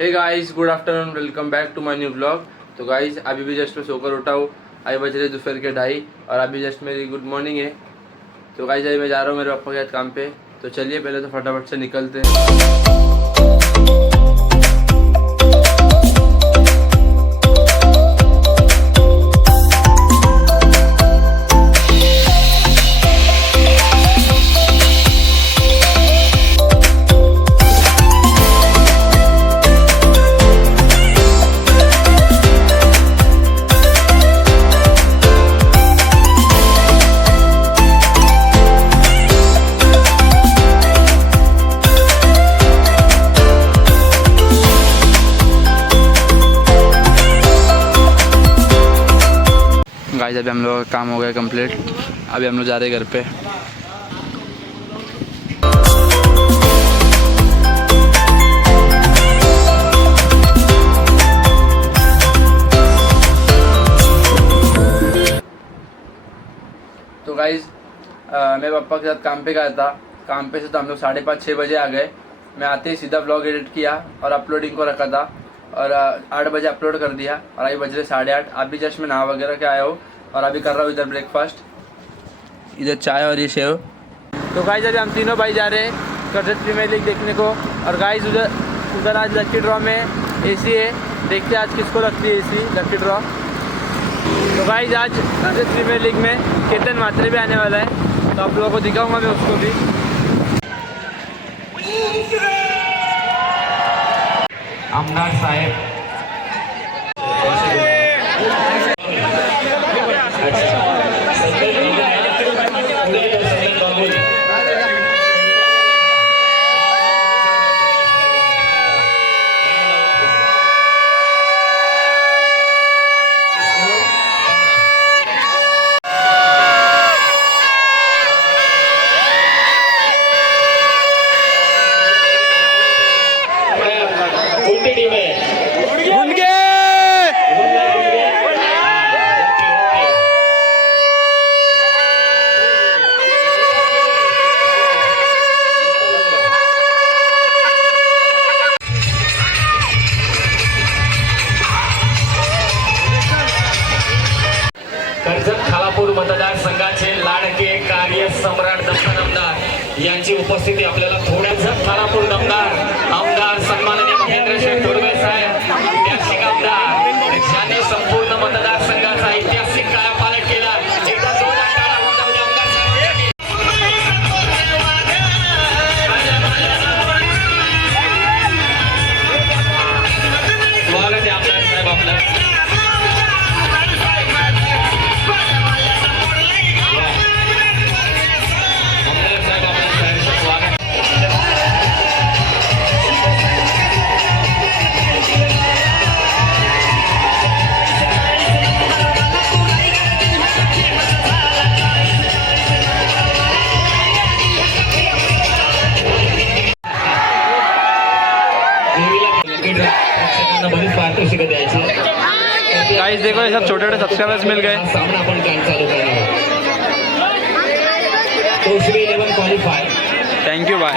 हे guys, good afternoon, welcome back to my new blog. तो guys अभी भी जस्ट मैं सोकर उठा हूँ। अभी बज रहे दोपहर के 2:30 और अभी जस्ट मेरी गुड मॉर्निंग है। तो गाइस अभी मैं जा रहा हूँ मेरे पापा के साथ काम पे। तो चलिए पहले तो फटाफट से निकलते हैं। गाइस अभी हम लोग का काम हो गया कंप्लीट। अभी हम लोग जा रहे हैं घर पे। तो गाइस मैं पापा के साथ काम पे गया था। काम पे से तो हम लोग 5:30-6 बजे आ गए। मैं आते ही सीधा व्लॉग एडिट किया और अपलोडिंग को रखा था और 8 बजे अपलोड कर दिया और अभी बज रहे 8:30। अभी जस्ट मैं नहा वगैरह के आया हूँ और अभी कर रहा हूँ इधर ब्रेकफास्ट, इधर चाय और ये सेव। तो गाइस अभी हम तीनों भाई जा रहे हैं कर्जत प्रीमियर लीग देखने को। और गाइस उधर आज लकी ड्रॉ में एसी है। देखते हैं आज किसको लगती है एसी लकी ड्रॉ। तो गाइस आज कर्जत प्रीमियर लीग में केतन मात्रे भी आने वाला है, तो आप लोगों को दिखाऊंगा मैं उसको भी। आमदार साहेब मतदारसंघाचे लाडके कार्य सम्राट दत्ता आमदार यांची उपस्थिती आपल्याला थोड्याच खालापूर आमदार सन्माननीय महेंद्रशेठ धुर्वे साहेब ऐतिहासिक आमदार ज्यांनी संपूर्ण मतदारसंघाचा ऐतिहासिक कायापालट केला। एकदा जोरदार टाळ्या वाजवा आमदार साहेबांसाठी। स्वागत आहे आमदार साहेब आपलं। गाइस देखो ये सब छोटे छोटे सब्सक्राइबर्स मिल गए। सामना अपन काम चालू करणार आहोत। तो 11 क्वालिफाय। Thank you bye.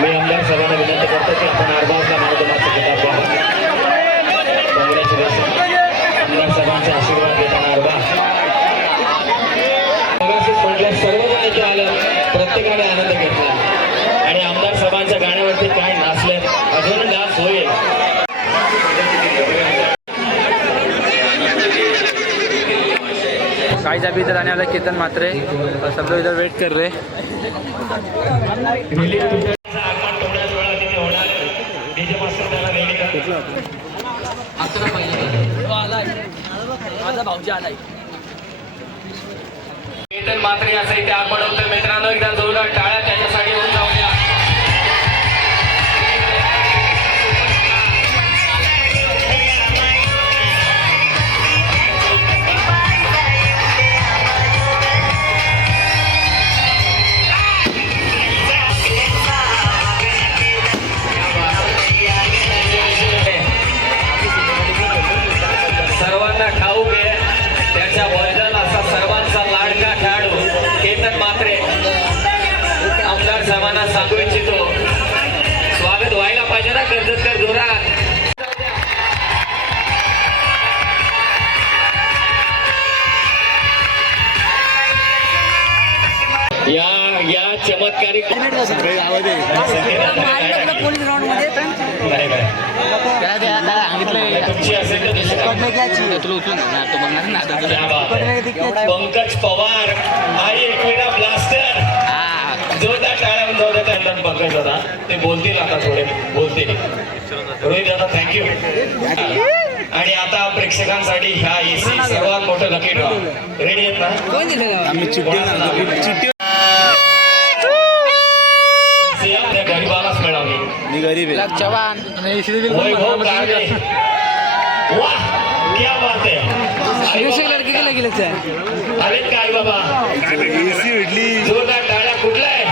मी आमदार साहेबांना विनंती करतो की आपण आरबाजला मार्गदर्शक किताब द्या। काँग्रेच्युलेशन आमदार साहेबांचे आशीर्वाद देताना आरबाज म्हटलं सर्वजण इथे आलं, प्रत्येकाने आनंद घेतला आणि आमदार साहेबांच्या गाण्यावरती काय नाचले, अजून डान्स होईल। गाइस अभी इधर आने वाला केतन मात्रे और सब लोग इधर वेट कर रहे। केतन मात्रे असं इथे आगमन होतं मित्रांनो, एकदा जोरदार टाळ्या त्यांच्यासाठी होऊन जाऊ द्या। सर्वांना ठाऊक आहे त्याच्या बद्दल असा सर्वांचा लाडका खेळाडू केतन मात्रे। आमदार साहेबांना सांगू इच्छितो, स्वागत व्हायला पाहिजे ना कर्जतकर जोरात. या चमत्कारिक पोलीस ग्राउंड मध्ये तुमची असेल तर पंकज पवार आणि एकविरा ब्लास्टर जोरदार टाळ्या वाजवतात. पंकज दादा ते बोलतील आता, थोडे बोलतील. रोहित दादा थँक्यू. आणि आता प्रेक्षकांसाठी ह्या एसी सर्वात मोठं लकी ड्रॉ रेडी आहेत ना? त्या गरीबालाच मिळाली. जवान वैभव कारणे. वाह क्या बात है. लड़के के लगे लगता है. आलेत काय बाबा, जोरदार टाळ्या. कुठला आहे?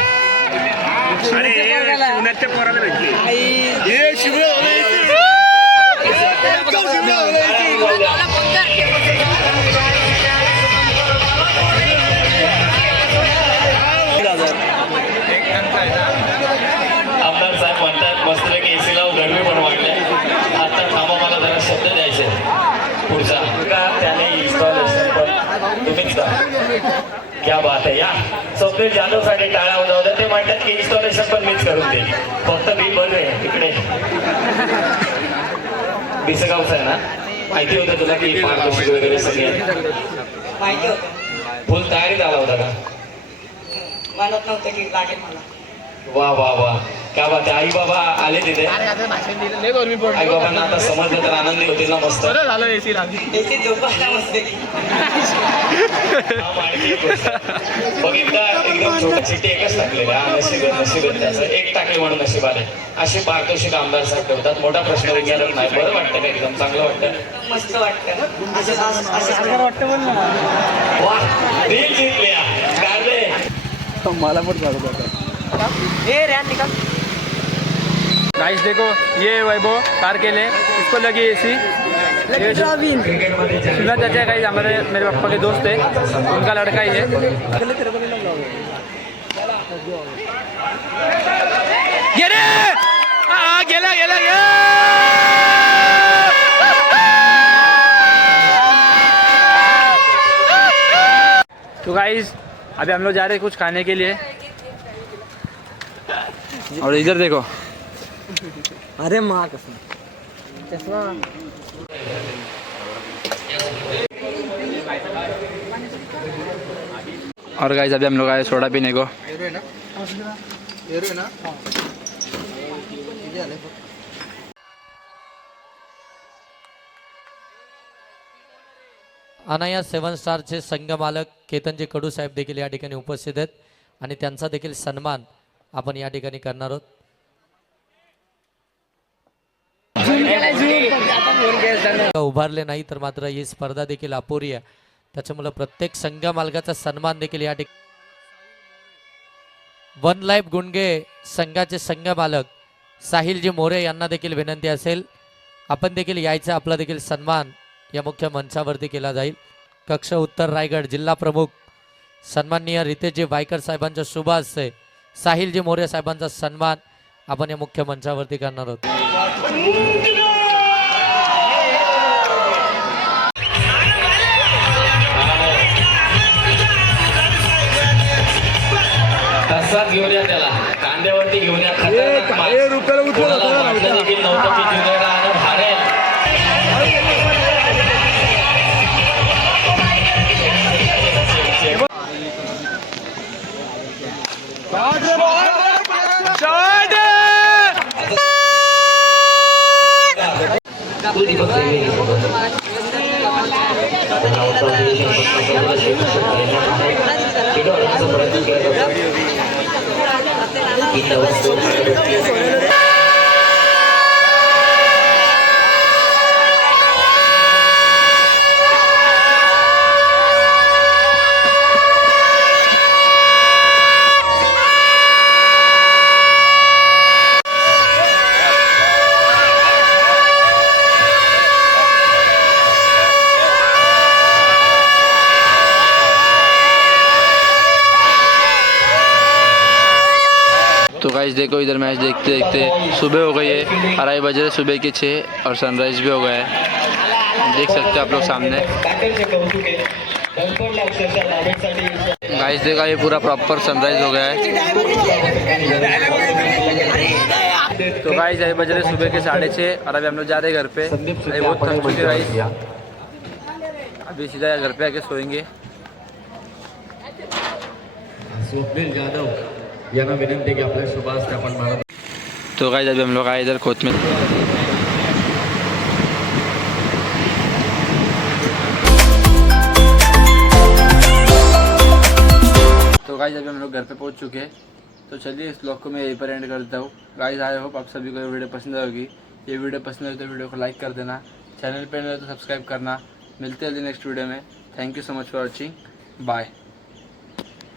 आमदार साहेब म्हणतात मस्तपैकी एसीला गरमी पण वाढले. आता थांबा, मला जरा शब्द द्यायचे पुढचा का त्याने इन्स्टॉलेशन पण तुम्हीच का. क्या बात आहे. या स्वप्नील जाधव साठी टाळ्या वाजवतात. ते म्हणतात की इन्स्टॉलेशन पण मीच करून देईल, फक्त मी बंद आहे तिकडे. बिसगावचं आहे ना? माहिती होतं तुला की पारितोषिक वगैरे सगळे माहिती होतं. फुल तयारीत आला होता का? म्हणत नव्हतं की लागेल मला. वा वा वा क्या बात आहे. आई बाबा आले तिथे. आई बाबांना आता समजलं तर आनंदी होतील ना? मस्त एसी झोपायला मस्त. बघितलं एकदम छोटी चिठी एकच टाकलेली. नशीब त्याचं एक टाकले म्हणून नशीब आले. असे पारितोषिक आमदार साहेब ठेवतात. मोठा प्रश्न विचारत नाही. बरं वाटतं का? एकदम चांगलं वाटतं. मस्त वाटतं. वा दिल जिंकल्या कारले. मला पण सांगत होता. गाइस देखो ये वैभव कार के लिए इसको लगी एसी. क्रिकेटमध्ये सुना चाचा गाइस हमारे मेरे पापा के दोस्त है, उनका लड़का ही है. ये रे गेला गेला गे. तो गाइस अभी हम लोग जा रहे हैं कुछ खाने के लिए. और इधर देखो. अरे माँ कसम चश्मा. और गाइस अभी हम लोग आए सोडा पीने को. अनाया 7 स्टारचे संघ मालक केतनजी कडू साहेब देखील या ठिकाणी उपस्थित आहेत आणि त्यांचा देखील सन्मान आपण या ठिकाणी करणार आहोत. उभारले नाही तर मात्र ही स्पर्धा देखील अपुरी आहे. त्याच्यामुळे प्रत्येक संघ मालकाचा सन्मान देखील या ठिकाणी. वन लाईफ गुंडगे संघाचे संघ मालक साहिलजी मोरे यांना देखील विनंती असेल आपण देखील यायचं. आपला देखील सन्मान या मुख्य मंचावरती केला जाईल. कक्ष उत्तर रायगड जिल्हा प्रमुख सन्माननीय रितेशजी वायकर साहेबांच्या शुभ हस्ते साहिलजी मोरे साहेबांचा सन्मान आपण या मुख्य मंचावरती करणार आहोत. तसाच घेऊन या, त्याला कांद्यावरती घेऊन या. कोणाला वाटलं देखील नव्हतं की जुन्याला आनंद हारेल. तो गाइस देखो इधर मैच देखते देखते सुबह हो गई है, 2:30 बज रहे सुबह के 6 और सनराइज भी हो गया है, देख सकते हो आप लोग सामने। गाइस देखा ये पूरा प्रॉपर सनराइज हो गया है। तो गाइस अभी बज रहे सुबह के 6:30 और अभी हम लोग जा रहे हैं घर पे। अभी बहुत थक चुके गाइस, अभी सीधा घर पे आके सोएंगे। स्वप्नील जाधव यांना विनंती की आपल्या शुभास्थापन माला। तो गाइस अभी हम लोग आए इधर कोच में। तो गाइस अभी हम लोग घर पे पहुंच चुके हैं। तो चलिए इस ब्लॉग को मैं यहीं पर एंड करता हूँ। गाइस आई होप आप सभी को ये वीडियो पसंद आएगी। ये वीडियो पसंद आए तो वीडियो को लाइक कर देना, चैनल पे नए तो सब्सक्राइब करना। मिलते हैं नेक्स्ट वीडियो में। Thank you so much for watching, bye.